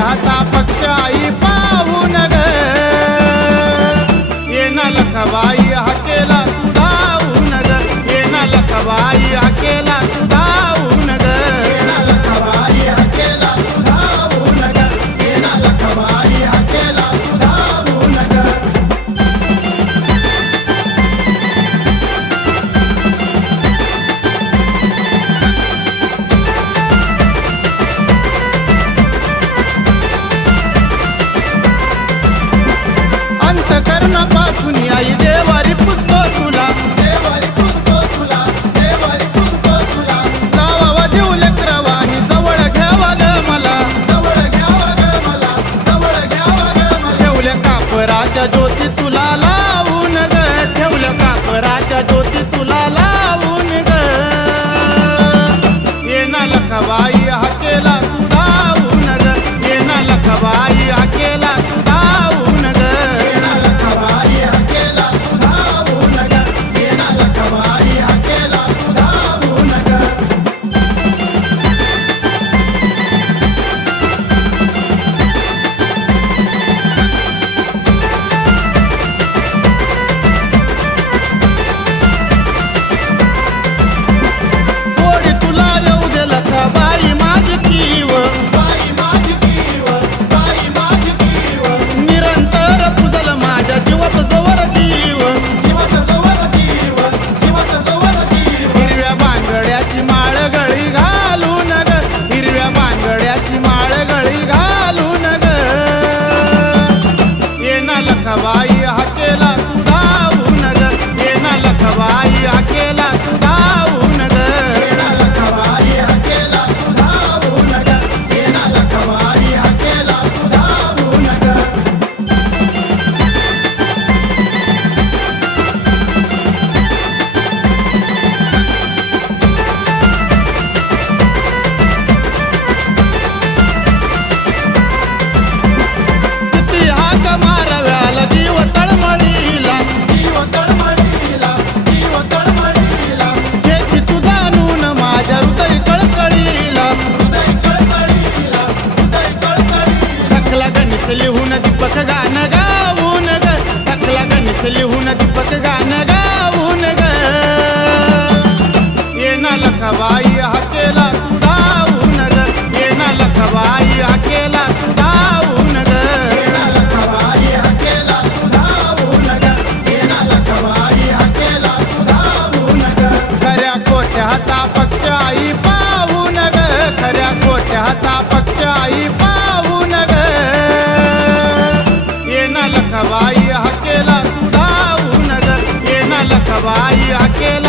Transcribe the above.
कोट्याचा पक्ष आई पाहून ग ये ना लखबाई हाकेला तू धावून ग ये ना लखबाई हाकेला तू धावून ग ये ना लखबाई हाकेला तू धावून ग ये ना लखबाई हाकेला तू धावून ग अंतकरणापासून आई देवारी पुजतो तुला देवारी पुजतो तुला देवारी पुजतो तुला जावा जीव लेकरवानी जवळ घ्यावा ग मला जवळ घ्यावा ग मला जवळ घ्यावा ग मला ठेवल्या कापराच्या ज्योती तुला लावून ग ठेवल्या कापराच्या ज्योती तुला लावून ग ये ना लखबाई हाकेला तू धावून ग ये ना लखबाई हाकेला तू धावून ग लखबाई हाकेला तू धावून ग ये ना लखबाई हाकेला तू धावून ग ये ना लखबाई हाकेला तू धावून ग ये ना लखबाई हाकेला तू धावून ग किती हाक मारव्याला जीव तळमळीला जीव तळमळीला जीव तळमळीला घेती तू जाणून माझ्या हृदय कळकळीला हृदय कळकळीला हृदय कळकळीला थकला गणेश लिहून दीपक गाणं गाऊन ग थकला गणेश लिहून दीपक गाणं गाऊन ग ये ना लखबाई हाकेला तू धावून ग ये ना लखबाई हाकेला तू धावून ग ये ना लखबाई हाकेला तू धावून ग ये ना लखबाई हाकेला तू धावून ग खऱ्या कोट्याचा पक्ष आई पाहून ग खऱ्या कोट्याचा पक्ष आई पाहून ग ये ना लखबाई हाकेला तू धावून ग ये ना लखबाई हाकेला